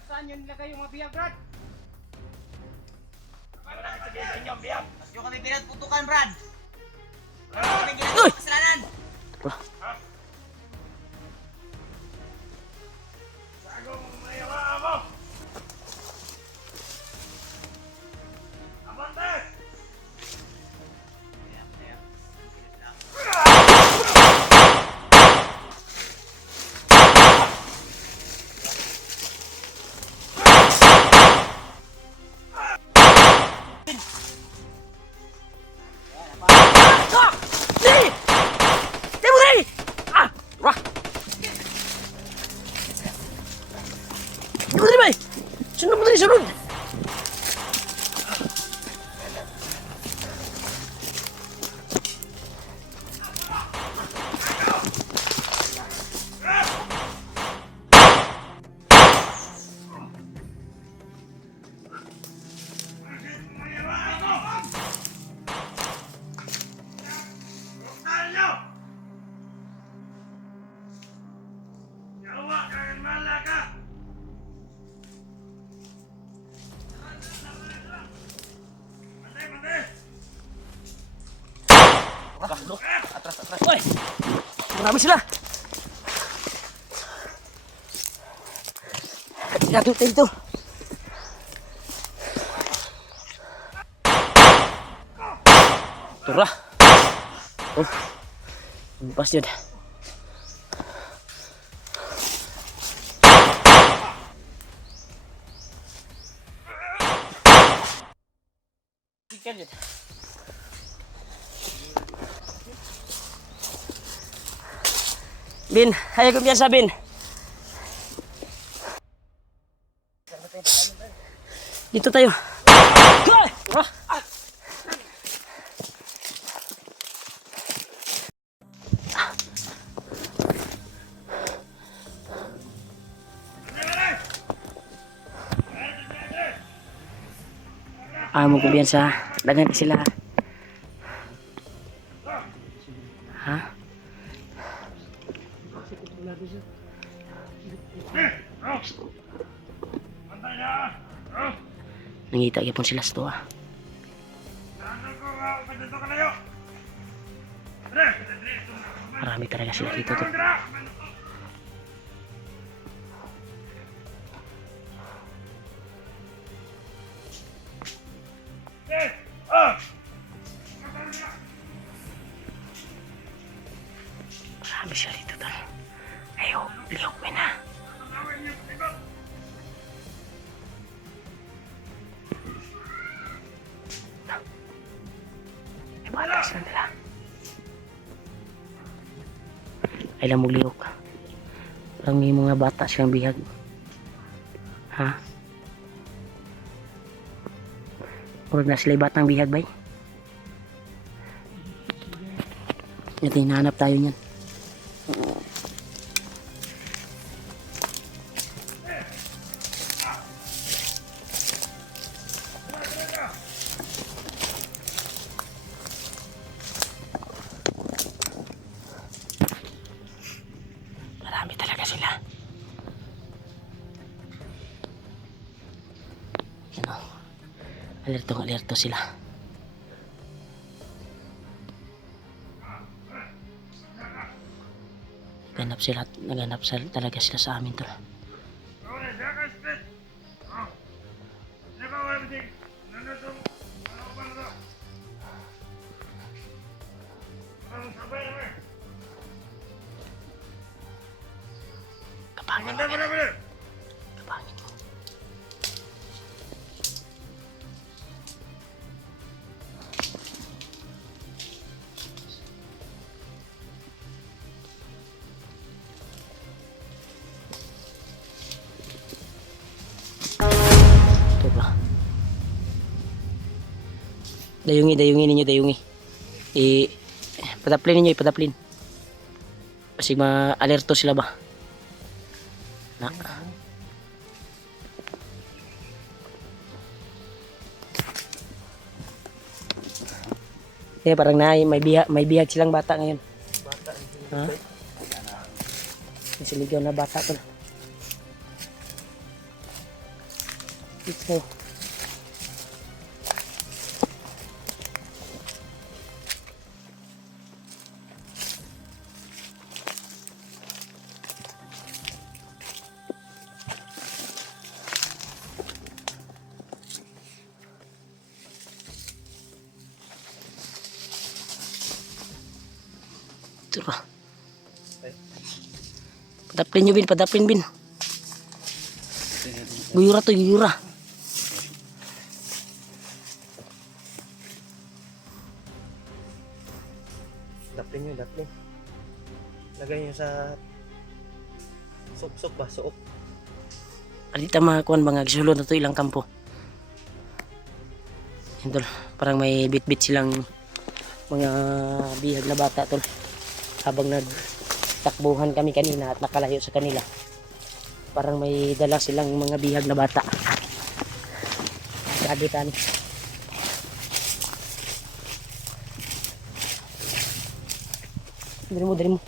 Saan yun nilagay yung mga biyag, Brad? Mas yung kami pinagputukan, Brad. Kami ginagawa kasalanan. Rah! Atras, atras. Uy! Marami sila! Natin tayo dito. Tura. Oh. Pas yun. Ikan yun. Bin, ayo kumpiyansa Bin. Dito tayo. Mo kumpiyansa, dagan sila. Ha? Nangita gyapon sila sa tuwa. Marami talaga sila dito to. Marami sila dito to. Ayo, lihok mo na. Ibalas na nila. Ay lang mo lihok. Parang may mga bata silang bihag. Ha? Puro na sila batang bihag bay. Ito hinahanap tayo niyan. Marami talaga sila. Ano? Alerto sila. Naganap talaga sila sa amin to. Kapangin mo. Kapangin mo. Ito ba? Dayungi ninyo. Padaplin ninyo, padaplin. Kasi ma-alerto sila ba? Na. Parang may bihag silang bata ngayon. Ha? May siligaw na bata to. Ito. Tura. Padaplin bin. Guyura to, guyura. Daplin. Lagay nyo sa suksok ba? Suok. Alita makakuan mga gisulod na to ilang kampo. Ito, parang may bit-bit silang mga bihag na bata tol. Habang nagtakbuhan kami kanina at nakalayo sa kanila, parang may dala silang mga bihag na bata. Sabi tani. Dari mo.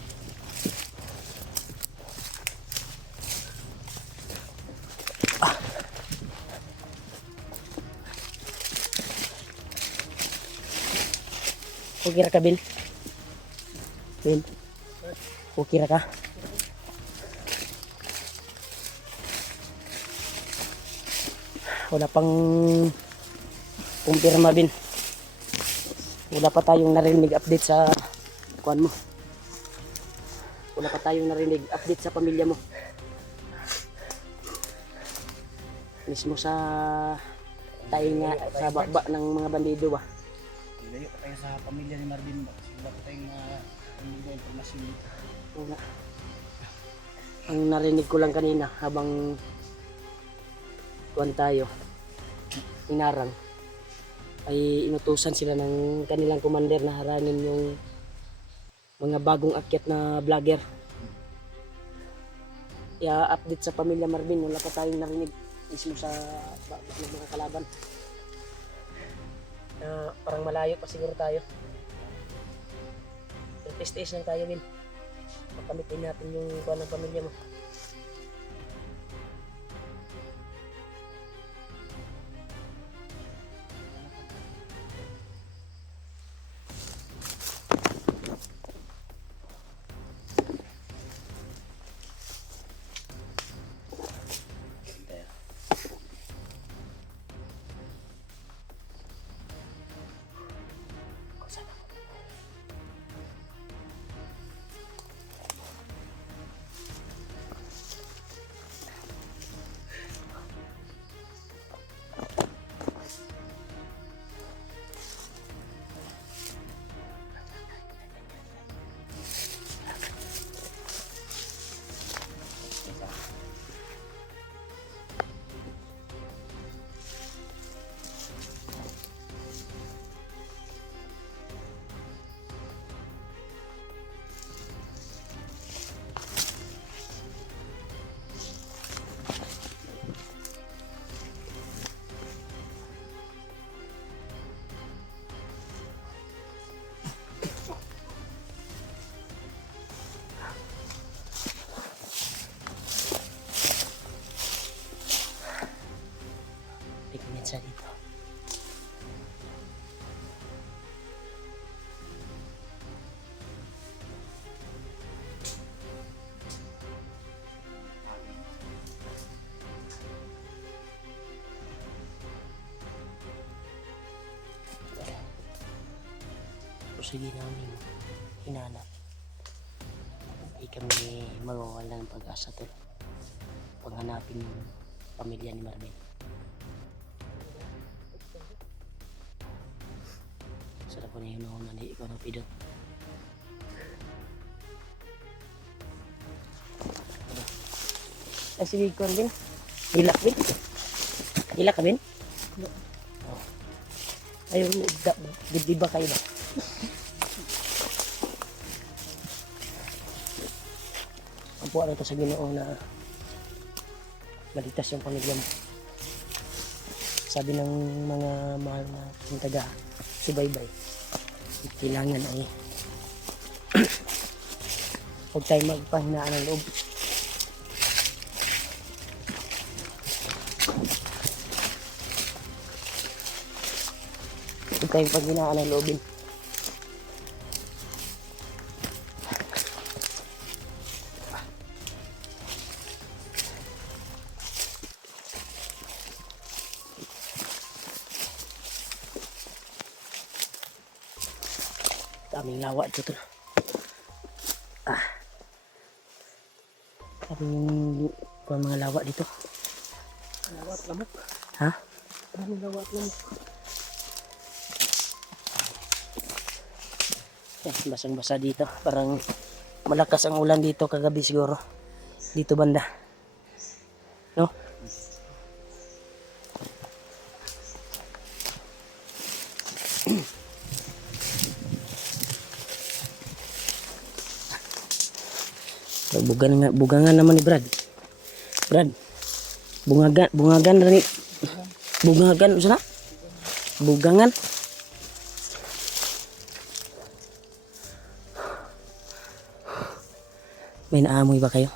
Okay ra ka, Bill? Win, okay ra ka? Wala pang kumpirma din. Wala pa tayong narinig update sa kuan mo. Wala pa tayong narinig update sa pamilya mo. Mismo sa tayo nga sa baba ng mga bandido ba. Layo pa tayo sa pamilya ni Marvin ba? Kasi wala pa tayong impormasyon dito. Oo nga. Ang narinig ko lang kanina habang kuan tayo, inarang, ay inutusan sila ng kanilang commander na harangin yung mga bagong akyat na vlogger. I-update sa pamilya Marvin, wala pa tayong narinig mismo sa ng mga kalaban. Parang malayo pa siguro tayo. Test lang tayo, Win. Makamitin natin yung kuan ng pamilya mo. Sa dito. So sige namin hinanap. Hindi kami mawawala ng pag-asa to. Paghanapin yung pamilya ni Marvin. Sarap ko na yun ako nali ko ng pidot. Ay sige ko Bin. Hilak Bin. Hilak ka Bin? Oh. Ayun, di ba kayo ba? Ang puwa na ito sa Ginoo na maligtas yung pamilya mo. Sabi ng mga mahal na taga subaybay, kailangan ay huwag tayo magpahinaan ng loob. Huwag tayong paghinaan ng loobin. Daming lawa dito. Daming mga lawa dito. Lawa at lamok. Ha? Daming lawa at lamok. Basang-basa dito. Parang malakas ang ulan dito kagabi siguro. Dito banda. No? Bugangan naman ni Brad. Brad. Bungagan rin. Bungagan usa na? Bugangan. May naamoy ba kayo?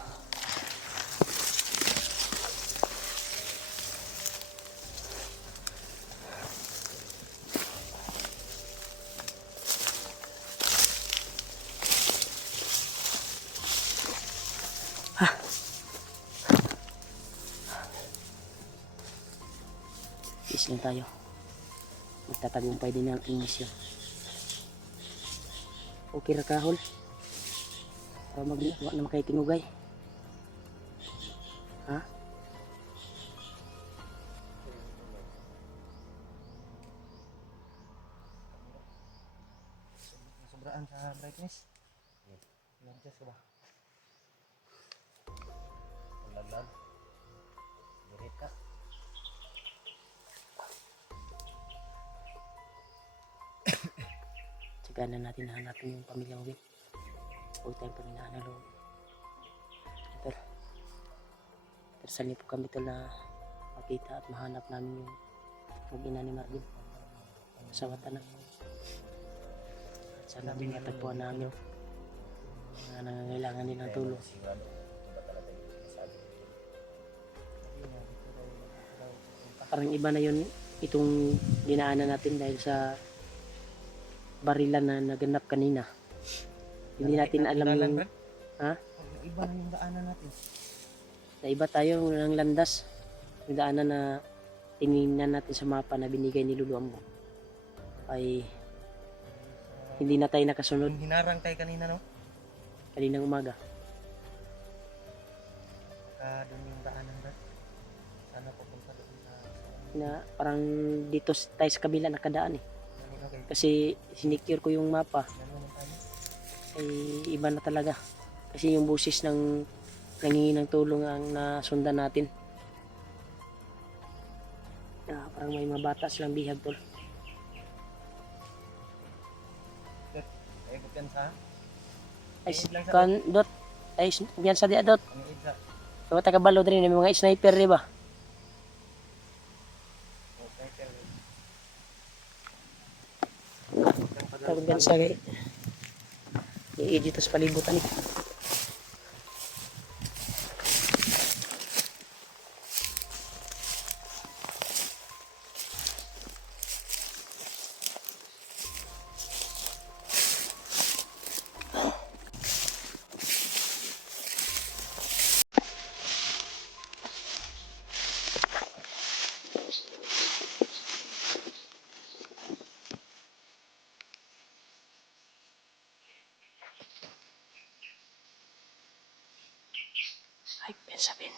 Relax lang tayo. Magtatagumpay din ang ating misyon. Okay ra kahol. Para magwa na makaitingugay. Ha? Sobraan sa brightness. Adjust ko ba? Laglag. Burit ka. Tsagahan na natin hanapin yung pamilya mo, Bin. Huwag tayong paminaan na loob. Tol. Tersali po kami tol na makita at mahanap namin yung mag-ina ni Marvin. Sa Watanan. At sana din matagpuan namin na nangangailangan din ng tulong. Sigurado. Ito ba talaga yung sinasabi ko yun? Parang iba na yun itong dinaanan natin dahil sa barilan na naganap kanina. Hindi natin alam yung ha? Iba na yung daanan natin. Na iba tayo ng landas. Yung daanan na tinignan natin sa mapa na binigay ni Lulu Ambo ay hindi na tayo nakasunod Yung hinarang tayo kanina, no? kaninang umaga. Doon yung daanan, Brad. Sana papunta doon sa... Na parang dito tayo sa kabila nakadaan eh. Okay. Kasi sinicure ko yung mapa Ganun tayo. ay iba na talaga. Kasi yung busis ng nangingi ng tulong ang nasundan natin. Parang may mga bata silang bihag tol. Ikot yan sa... Ay, lang sa- kan dot. Ay, yan sa dia dot. Ang isa. So, taga-balo din may mga sniper, di ba? Okay, sir. Tawag yan sa i-edit sa palibutan eh. Ay, pensabin.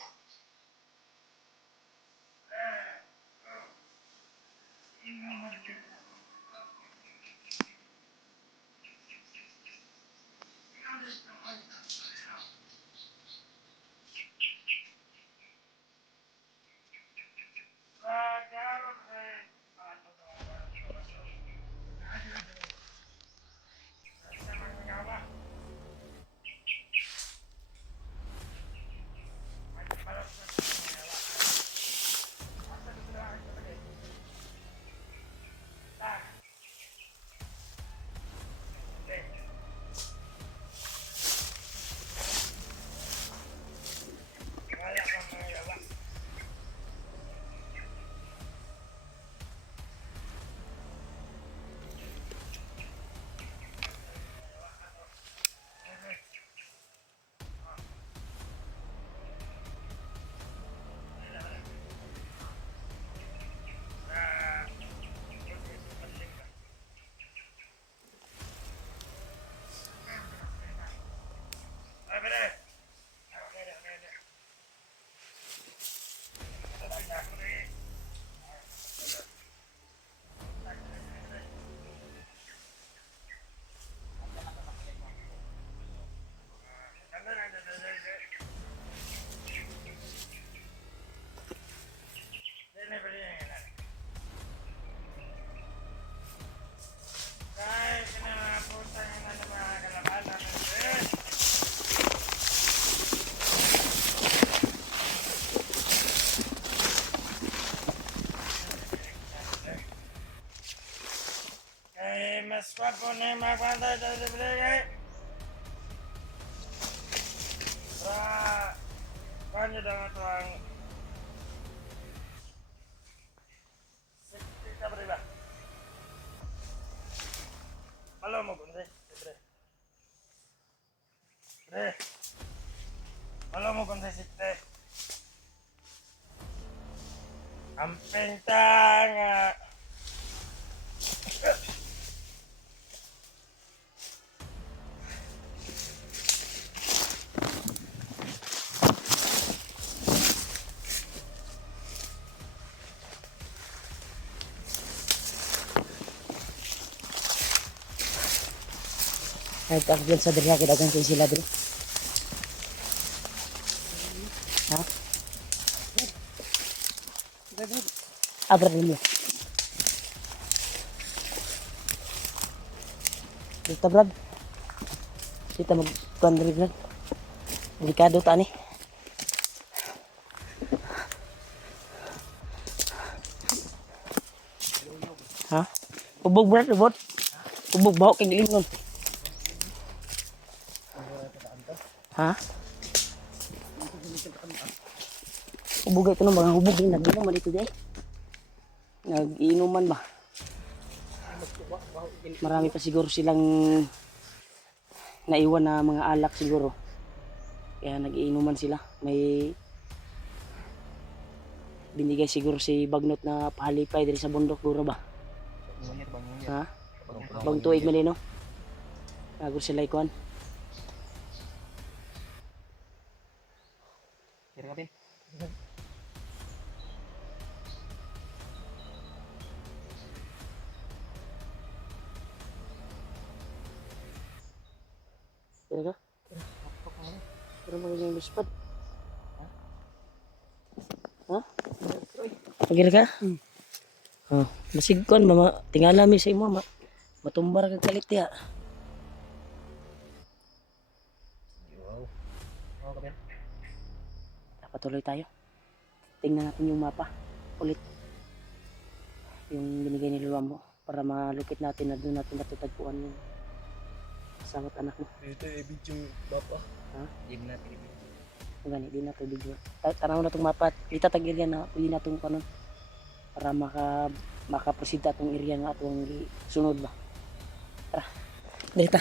Mas guapo na yung mga pantay sa Sibligay. Kanya daw ito ang... Sikta ba diba? Malo mo kundi, Sibre. Sibre. Malo mo kundi, Sikte. Ang pintanga. Kahit ako dyan sa diri, kidagan kayo sila diri. Ha? Abra ninyo. Dito, Brad. Dito mag-kuhan diri, Brad. Delikado ta ni. Ha? Ubog, Brad, ubog. Ubog, baho kay gilingon. Ha? Ubog ito ng mga hubog din. Nag-inom man ito di. Nag-iinuman ba? Marami pa siguro silang naiwan na mga alak siguro. Kaya nag-iinuman sila. May binigay siguro si Bagnot na pahalipay diri sa bundok duro ba? Ha? Bang tuig malino? Nagor sila ikuan. Kira ka, Ben. Kira ka? Pero magiging luspad. Ha? Pagkira ka? Oh, masig kon mama tingala mi sa imo matumbar kag kalit ya. Wow. Oo ka, Ben. Patuloy tayo. Tingnan natin yung mapa ulit. Yung binigay ni Luambo para malupit natin na doon natin natutagpuan yung asawa at anak mo. Ito i-video bapa. Ha? Hindi mo natin i-video. Kung gani, di na ito video. Tanaw na itong mapa. Kita tag area na pwede na itong kanon. Para makaproceed itong area nga itong sunod ba. Tara. Dito.